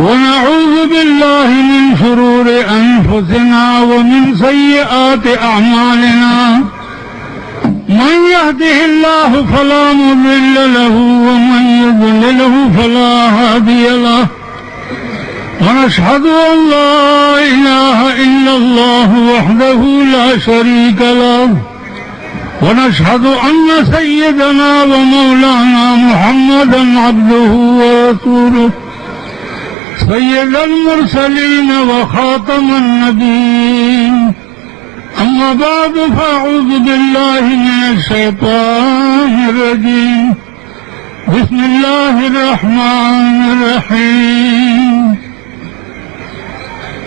ونعوذ بالله من شرور أنفسنا ومن سيئات أعمالنا من يهده الله فلا مضل له ومن يضلله فلا هادي له ونشهد أن لا إله إلا الله وحده لا شريك له ونشهد أن سيدنا ومولانا محمدا عبده ورسوله سيد المرسلين وخاتم النبيين أما بعد فأعوذ بالله من الشيطان الرجيم بسم الله الرحمن الرحيم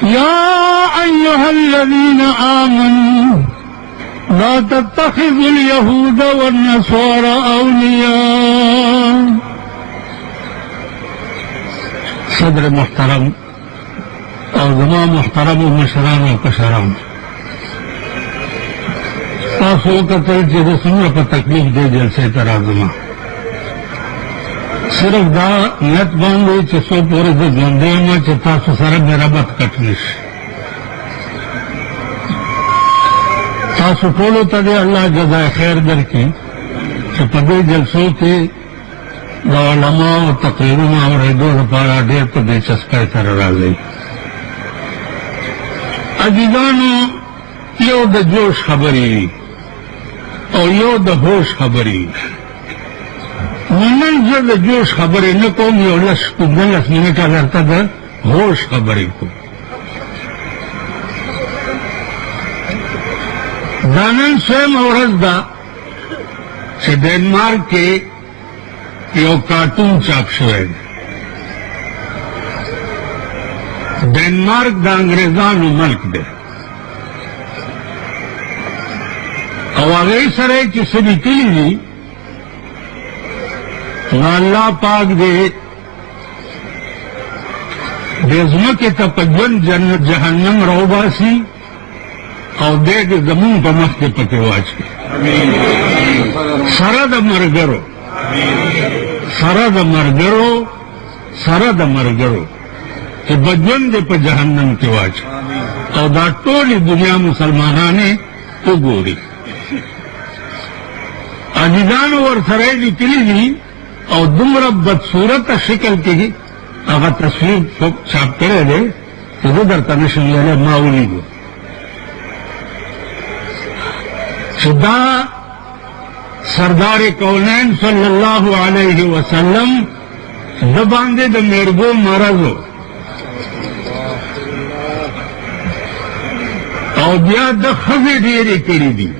يا أيها الذين آمنوا لا تتخذوا اليهود والنصارى أولياء. صدر محترم اور زمان محترم و مشران و کشران تاسو قتل چیزے سنگا پر تکلیف دے جلسے ترازمہ صرف دا نیت باندھے چسو پورے دے گندے ما چتاسو سر میرا بات کٹنش تاسو ٹولو تدے اللہ جزائے خیر در کی چپدے جلسوں کے علماء و تقریروں اور دور پارا ڈیر پر دلچسپی تر راځي. عزیزانو یو د جوش خبرې او یو د هوش خبرې. نن زه د جوش خبرې نه کوم، یو 10-15 منټه درته د هوش خبرې کوم. دا نن سویمه ورځ ده چې ډنمارک کې یو کارټون چاپ شوی دی. ډنمارک د انګریزانو ملک دی او هغې سره یې چې څه لیکلي دي نو الله پاک دې دې ځمکې ته په ژوند جهنم راوباسي او دې دې زمونږ په مخ کې پکې واچوي سره د ملګرو سره د مرګرو چې بدون دې په جهنم کې واچي او دا ټولې دنیا مسلمانانې وګوري. عزیزانو ورسره یې لیکلي دي او دومره بدصورته شکل کې هغه تصویر چاپ کړی دی چې زه درته نشم ویلی، ما ولیدو چې دا سردار کونین صلی اللہ علیہ وسلم د باندې د میرګو مرضو او بیا د ښځې ډېرې کړي دي.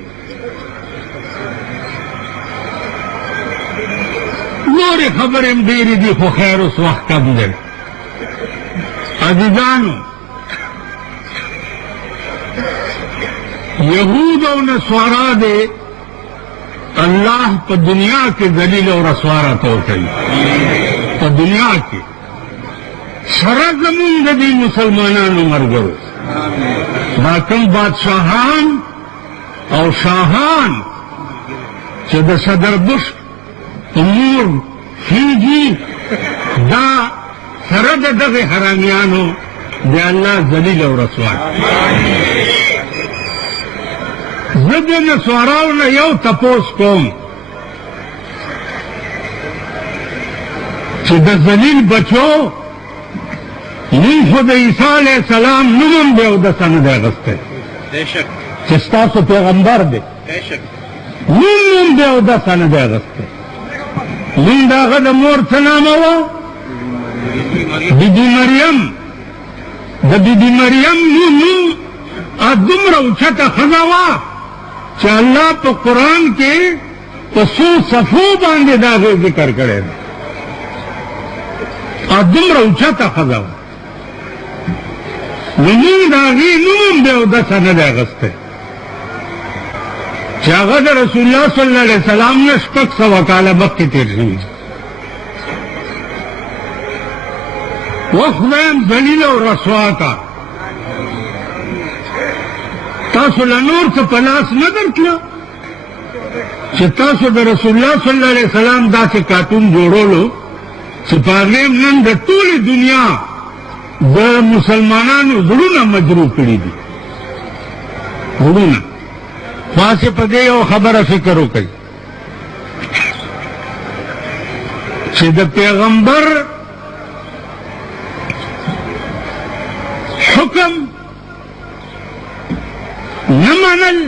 نورې خبرې هم ډېرې دي خو خیر اوس وخت کم دی. عزیزانو یهود او نصارا دی اللہ پا دنیا کے ذلیل و رسوارہ تو کئی پا دنیا کے سره زمون د دې مسلمانانو مرګرو دا کوم بادشاهان او شاهان چې د صدر بش امور فیجی دا سره د دغه حرامیانو د الله ذلیل او رسوا. زه د نصاراو نه یو تپوس کوم چې د ذلیل بچو نوم خو د عیسی علیہ السلام نوم هم دی اودسه نه دی اخیستی چې ستاسو پیغمبر دی، نوم هم دی اودسه نه دی اخیستی. نوم د هغه د مور څه نامه وه؟ بیبي مریم. د بیبي مریم نوم دومره اوچته ښځه وه چې الله په قرآن کې په څو صفو باندې د هغې ذکر کړی دی. دومره اوچته ښځه وه نو موږ د هغې نوم هم دی اودسه نه دی اخیستی چې هغه د رسول الله صلی الله علیه وسلم نه 600 کاله مخکې تېر شوي. وخدایم ذلیل او رسوا کا تاسو له نور څه په لاس نه درتله چې تاسو د رسول الله صلی الله علیه وسلم داسې کارټون جوړولو چې په هغې نن د ټولې دنیا د مسلمانانو زړونه مجروح کړي دي. زړونه خاصه په دې یو خبره فکر وکړي چې د پیغمبر حکم نه منل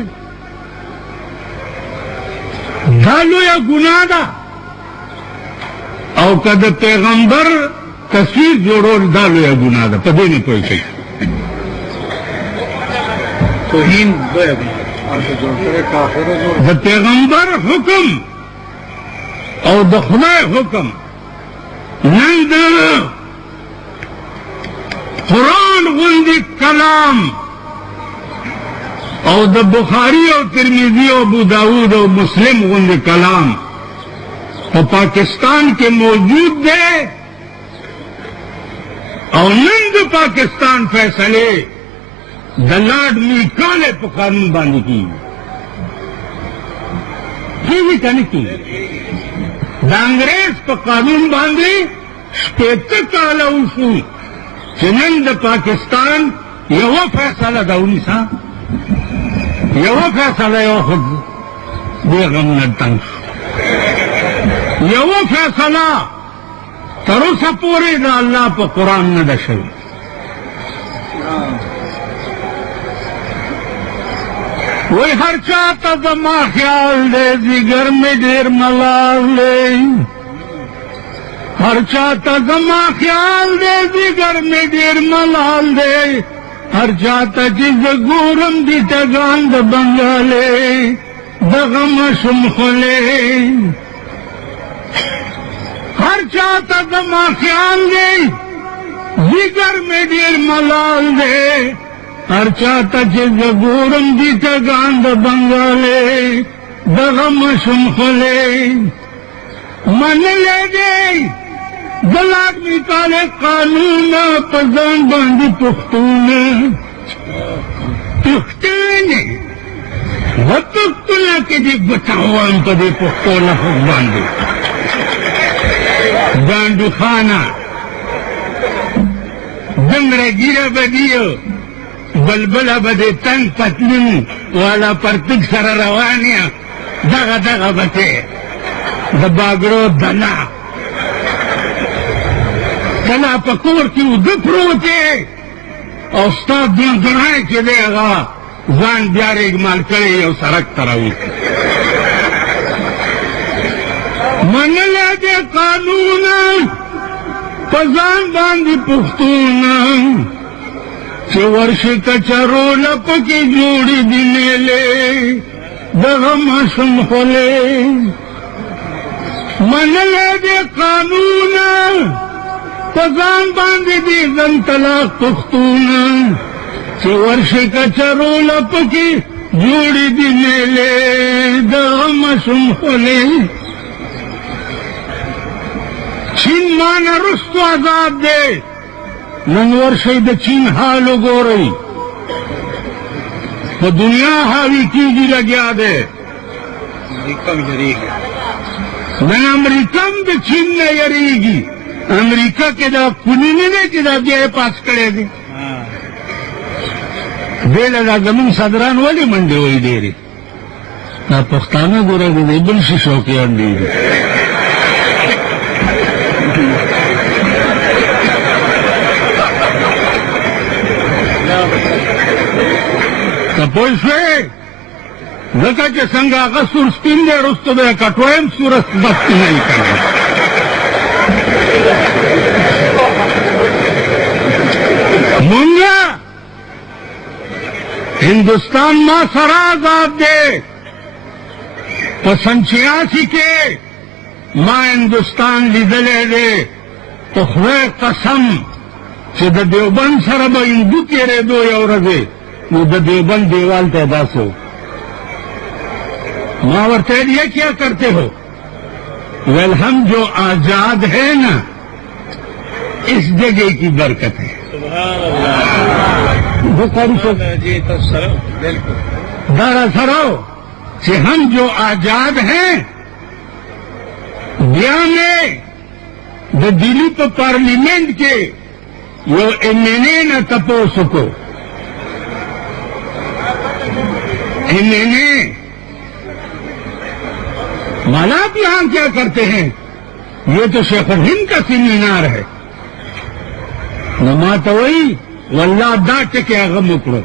دا لویه ګناه ده، او که د پیغمبر تصویر جوړول دا لویه ګناه ده. په دې نه پوه کوي توهین لویه ګناه د پیغمبر حکم او د خدای حکم نن د قرآن غوندې کلام او د بخاری او ترمذی او ابو داود او مسلم غوندې کلام په پاکستان کې موجود دی، او نن د پاکستان فیصلې د لارډ میکالے په قانون باندې کېږي. کېږي که نه کېږي؟ د انګریز په قانون باندې 80 کاله وشو چې نن د پاکستان یوه فیصله ده ونیسه، یوه فیصله یو خود دې غم نه تنګ شو، یوه فیصله تر اوسه پورې د الله په قرآن نه ده شوې. وہی ہر چاہتا زما خیال دے جگر میں ڈیر ملال دے، ہر چاہتا زما خیال دے جگر میں ڈیر ملال دے، ہر چاہتا چیز گورم دی ٹگان د بنگالے دغم شم خلے، ہر چاہتا زما خیال دے جگر میں ڈیر ملال دے، ہر چاہتا چیز گورم دی ٹگان د بنگالے دغم شم خلے، من لے دے دلاک نکالے قانون پزان باندھی پختون پختون و پختونا کے دی بچاوان پا دی پختو لفظ باندھی گانڈو خانہ دمرے گیرہ بدیو بلبلہ بدے تنگ پتلون والا پرتگ سر روانیا دغا دغا بتے دباگرو دنا دنا پکور کی ادھو پروتے استاد دن دنائے چلے گا زان بیار اگمال کرے یو سرک تراوی من لے دے قانون پزان باندھی پختون چه ورشی کچرو لپکی جوڑی دی میلے دغم شم خلے، من لے دے قانون پزان باندی دی زن طلاق پختون چه ورشی کچرو لپکی جوڑی دی میلے دغم شم خلے. چین مانا رستو عذاب دے، نن ورشی د چین حالو گو رہی تو دنیا حاوی کی جی لگیا دے، نن امریکہ د چین نے یری گی، امریکہ کے دا کنی نے کہ دا بیائے پاس کرے دے دے لگا زمین صدران والی منڈے ہوئی دے رہی نا پختانہ گو رہا دے بل سی شوقیان دے رہی پوشوے ذکا کے سنگا آگا سور سپین دے رستو دے کٹوائم سورست بستی نہیں کرنا منگا ہندوستان ماں سرا آزاد دے پسند 86 کے ماں ہندوستان لیدلے دے تو خوے قسم چھ دا دیوبند سر با ہندو تیرے دو یورزے وہ دا دیوبند دیوال تعداد ہو ماورتید یہ کیا کرتے ہو؟ ویل ہم جو آزاد ہے نا اس جگہ کی برکت ہے. دراصل کہ ہم جو آزاد ہیں بیا میں دا دلی پا پارلیمنٹ کے یو اننے نہ تپو سکو اننے مالا آپ یہاں کیا کرتے ہیں؟ یہ تو شیخ الہند کا سیمینار ہے. نمات وہی واللہ دا ٹکے غم اکڑو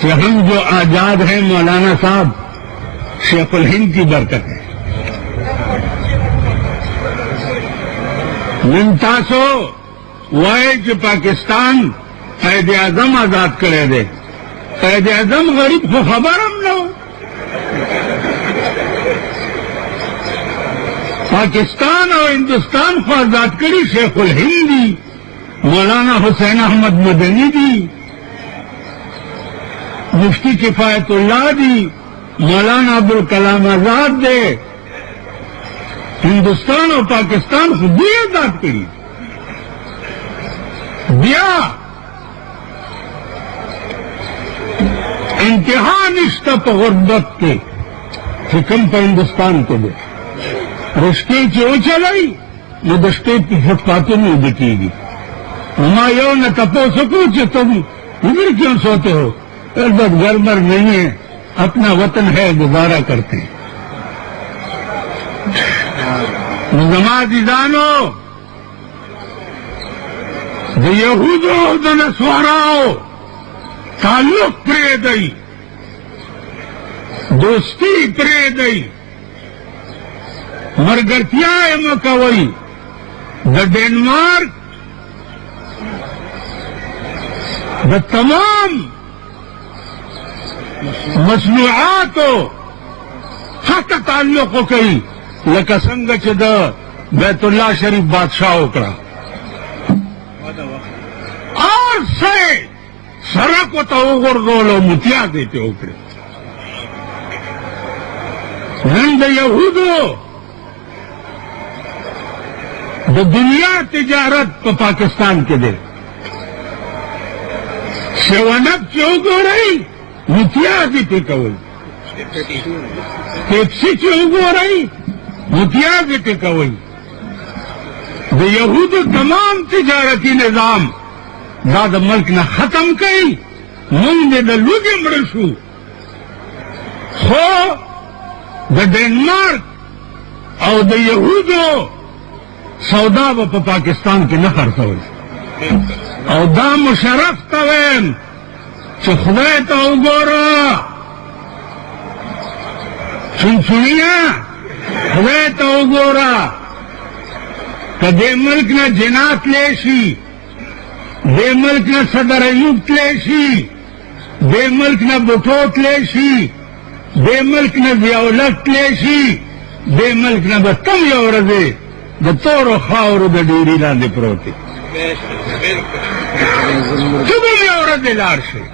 کہ ہم جو آزاد ہیں مولانا صاحب شیخ الہند کی برکت ہے. ننتاسو وائے جو پاکستان قائد اعظم آزاد کرے دے. قائد اعظم غریب کو خبر ہم نہ ہو. پاکستان اور ہندوستان کو آزاد کری شیخ الہند دی، مولانا حسین احمد مدنی دی، مفتی کفایت اللہ دی، مولانا ابوالکلام آزاد دے. ہندوستان اور پاکستان خود بھی آزاد کری دیا. انتہا نشتہ پہ غربت کے حکم پر ہندوستان کو دے. رشتے کی او چلائی وہ دشتے کی فٹ پاتوں میں دکھے گی. ہمایوں نے تپو سکو کہ تم ادھر کیوں سوتے ہو؟ اربت گھر مر نہیں ہے، اپنا وطن ہے، گزارا کرتے ہیں. نمازی دانو دا یہودو دا نسواراو تعلق پرے دئی، دوستی پرے دئی، مرگرتیا مکوئی. دا ڈینمارک دا تمام مصنوعاتو حق تعلق کئی لکا سنگ چھ دا بیت اللہ شریف بادشاہ اکڑا اور سے سرکو تا اگردولو متیا دیتے اکڑے. ہند یہودو دا دنیا تجارت پا پاکستان کے دے سیونک چوگو رہی متیا دیتے کوئی، پیپسی چوگو رہی متیا دیتے کوئی. دا یہود تمام تجارتی نظام دا دا ملک نہ ختم کئی. منگ دے دا لوگے مرشو خو دا ڈینمارک او دا یہودو سودا با پاکستان کی نہ خرڅوي. او دا مشرف تویم چې خدای ته وګوره، چنچنیا خدای ته وګوره. که دې ملک نه جنات لیشي، دې ملک نه صدر ایوب تلیشي، دې ملک نه بوټو تلیشي، دې ملک نه ضیاءالحق تلیشي، دې ملک نه به تم یو ورځې د تورو خاورو د ډیري لاندې پروت دی. ته به یو ورځې لاړ شې.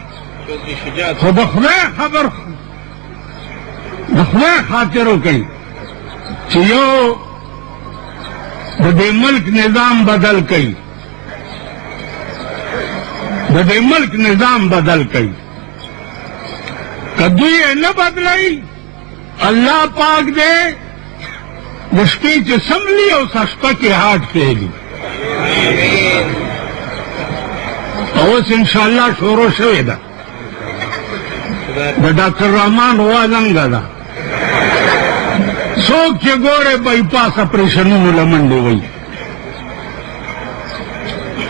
خو د خدای خبر د خدای خاطر وکړئ چې یو د دې ملک نظام بدل کړي، د دې ملک نظام بدل کړي. که دوی یې نه بدلوي الله پاک دې د شپې چې سملي او شپه کې هاټ کېږي. اوس انشاءالله شروع شوې ده. د ډاکټر رحمان غوا لنګه ده. څوک چې ګوره بایپاس اپریشنونو له منډې وایي.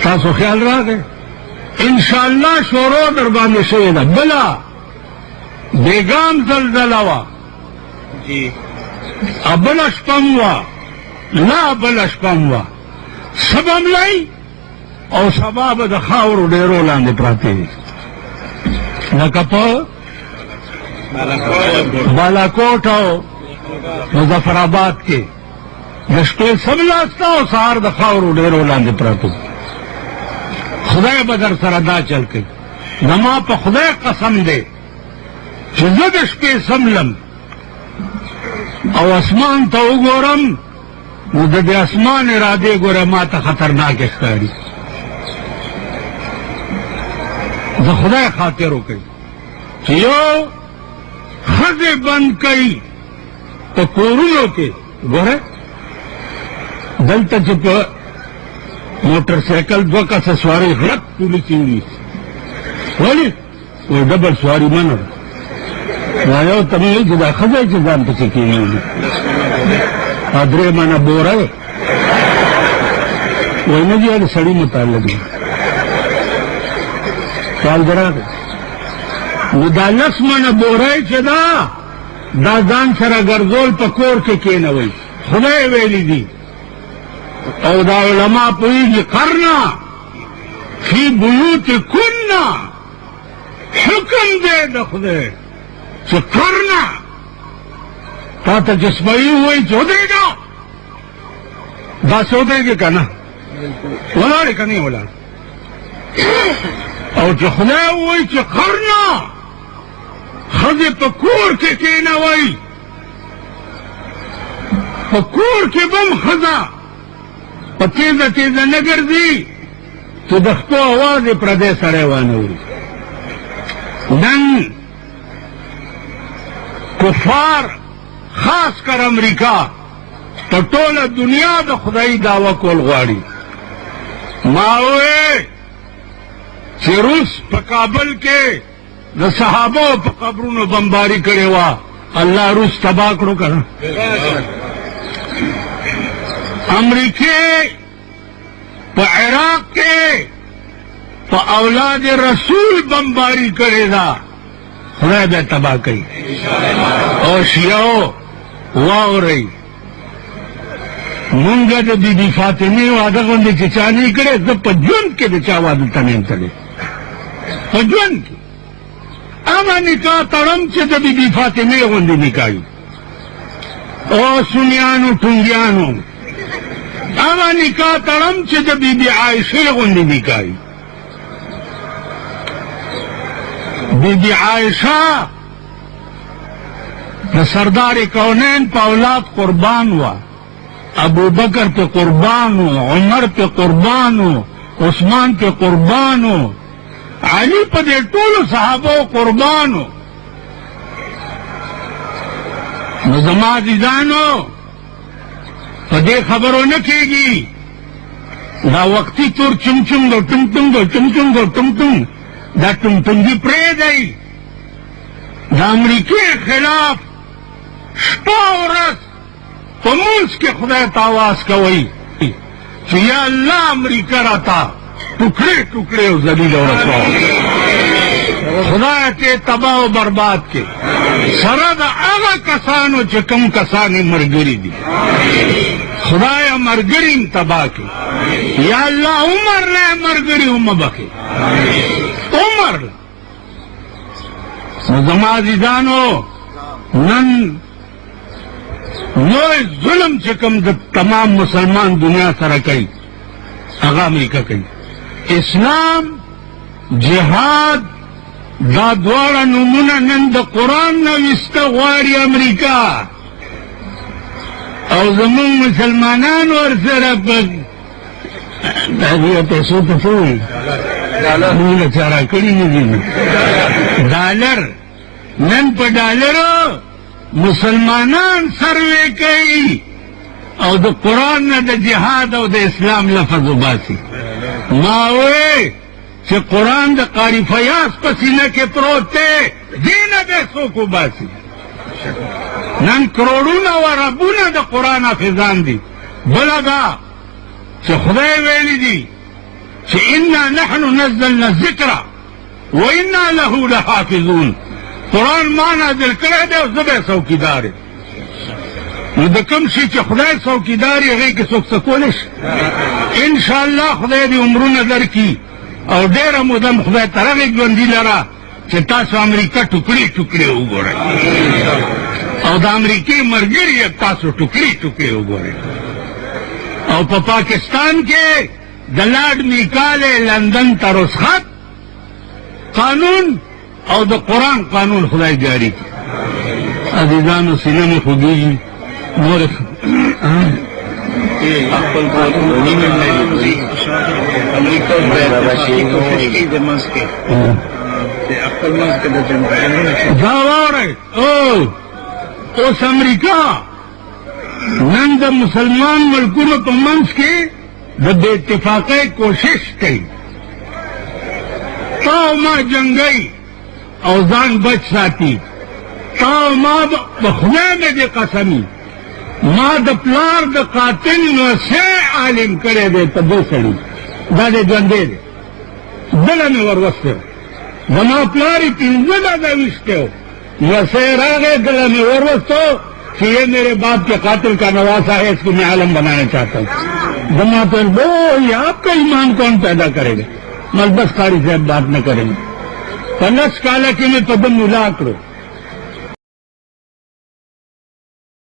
تاسو خیال راغی انشاءالله شروع در باندې شوې ده. بله بیګام زلزله وه، بله شپم وه، لا بله شپم وه، سبم لئی او سبا به د خاورو ډېرو لاندې پراتې دي. لکه په بالاکوټ او مظفرآباد کې د شپې سملاسته او سهار د خاورو ډېرو لاندې پراتو. خدای به در سره دا چل کوي. زما په خدای قسم دی چې زه د شپې سملم او اسمان ته وګورم نو د دې اسمان ارادې ګوره ما ته خطرناکې ښکاري. د خدای خاطر وکړئ چې یو ښځې بند کوي په کورونو کې. ګوره دلته چې په موٹر سائیکل 2 کسه سواری غلط پولیس ونیسي ولې وایي ډبل سواری منع ده. یو ته مې وایي چې دا ښځه چې ځان پسې کېنولي 3 منه بوره دی. وایي نه دي د سړي متعلق دی خیال دې راغی. نو دا 10 منه بوره چې دا ځان سره ګرځول په کور کې کېنوئ خدای ویلي دي او دا علما پوهېږي قرنا فی بیوتکن حکم دی د خدای چې قرنا تا ته چې سپی ووایي چې ودرېږه داسې ودرېږې که نه ولاړې که نه ولاړ او چې خدای ووایي چې قرنا ښځې په کور کې کېنوئ په کور کې به هم ښځه په تیزه تیزه نه ګرځي چې د خپو اواز یې پردی سړی وانه اوري. نن کفار خاص کر امریکا په ټوله دنیا د خدای دعوه کول غواړي. ما ووی چې روس په کابل کې د صحابو په قبرونو بمباري کړې وه الله روس تباه کړو که نه. امریکې په عراق کې په اولاد رسول بمباري کړې ده خدای به تباه کوي. او شیعو واورئ مونږ د بیبي فاطمې واده غوندې چې چا نه کړی زه په ژوند کې د چا واده ته نه یم تللی په ژوند کې هغه نکاح تړم چې د بیبي فاطمې غوندې نکاح وي. او سنیانو ټونګیانو هغه نکاح تړم چې د بیبي عایشې غوندې نکاح وي. بیبي عایشه د سردار کونین په اولاد قربان وه. ابو بکر پہ قربان ہو، عمر پہ قربان ہو، عثمان پہ قربان ہو، علی پہ دے ټولو صحابو قربان ہو. نو زما عزیزانو په دې خبرو نه کېږي دا وقتي تور چمچم دو ټمټم دو چمچم دو ټمټم دا ټمټمګي پرېږدئ. د امریکې خلاف شپه ورځ په منځ کې خدای ته آواز کوئ چې یا الله امریکا راته ټوکړې ټوکړې او ذلیل او رسوا خدای ته تباه او برباد کې سره د هغه کسانو چې کوم کسان یې ملګري دي خدای ملګري هم تباه کړي. یا الله عمر له ملګري هم بخي عمر له. نو زما عزیزانو نن لوی ظلم چې کوم د تمام مسلمان دنیا سره کوي هغه امریکا کوي. اسلام جهاد دا دواړه نومونه نن د قرآن نه ویسته غواړي امریکا او زمونږ مسلمانان ورسره په دا دې پیسو ته څه وایي موږ له چا راکړي نه دي نو ډالر نن په ډالرو مسلمانان سروې کوي او د قرآن نه د جهاد او د اسلام لفظ وباسي. ما وی چې قرآن د قاری فیاض په سینه کې پروت دی دې نه به څوک وباسي. نن کروڑونه و ربونه د قرآن حافظان دي. بله دا چې خدای ویلي دي چې انا نحن نزلنا الذکر و انا له لحافظون. قرآن ما نازل کړی دی او زه به څوکیدار یم. نو د کوم شي چې خدای څوکیدار یې هغې کې څوک څه کولی شي. انشاءالله خدای دې عمرونه درکړي او ډېره موده م خدای تر هغې ژوندي لره چې تاسو امریکا ټوکړې ټوکړې وګورئ او د امریکې ملګري یې تاسو ټوکړې ټوکړې وګورئ. او په پاکستان کې د لارډ میکالې لندن ته رخصت قانون او د قرآن قانون خدای جاری کړي. عزیزانو سینه مې خوږېږي نور دا واورئ اوس امریکا نن د مسلمان ملکونو په منځ کې بے اتفاق کوشش کی تو ما جنگئی اوزان بچ ساتی تو ما بخوے میں دے قسمی ما د پلار د قاتل نو سے عالم کرے دے تو دو سڑی دا دے جندے دے دلہ میں وروستے ہو زما پلاری پنزہ دا وشتے ہو وسے راگے دلہ میں وروستو کہ یہ میرے باپ کے قاتل کا نواسا ہے، اس کو میں عالم بنانا چاہتا ہوں. جمع پر وہ آپ کا ایمان کون پیدا کرے گا؟ ملبس کاری سے بات نہ کریں گے. پنس کالا کی میں پدم ملا کرو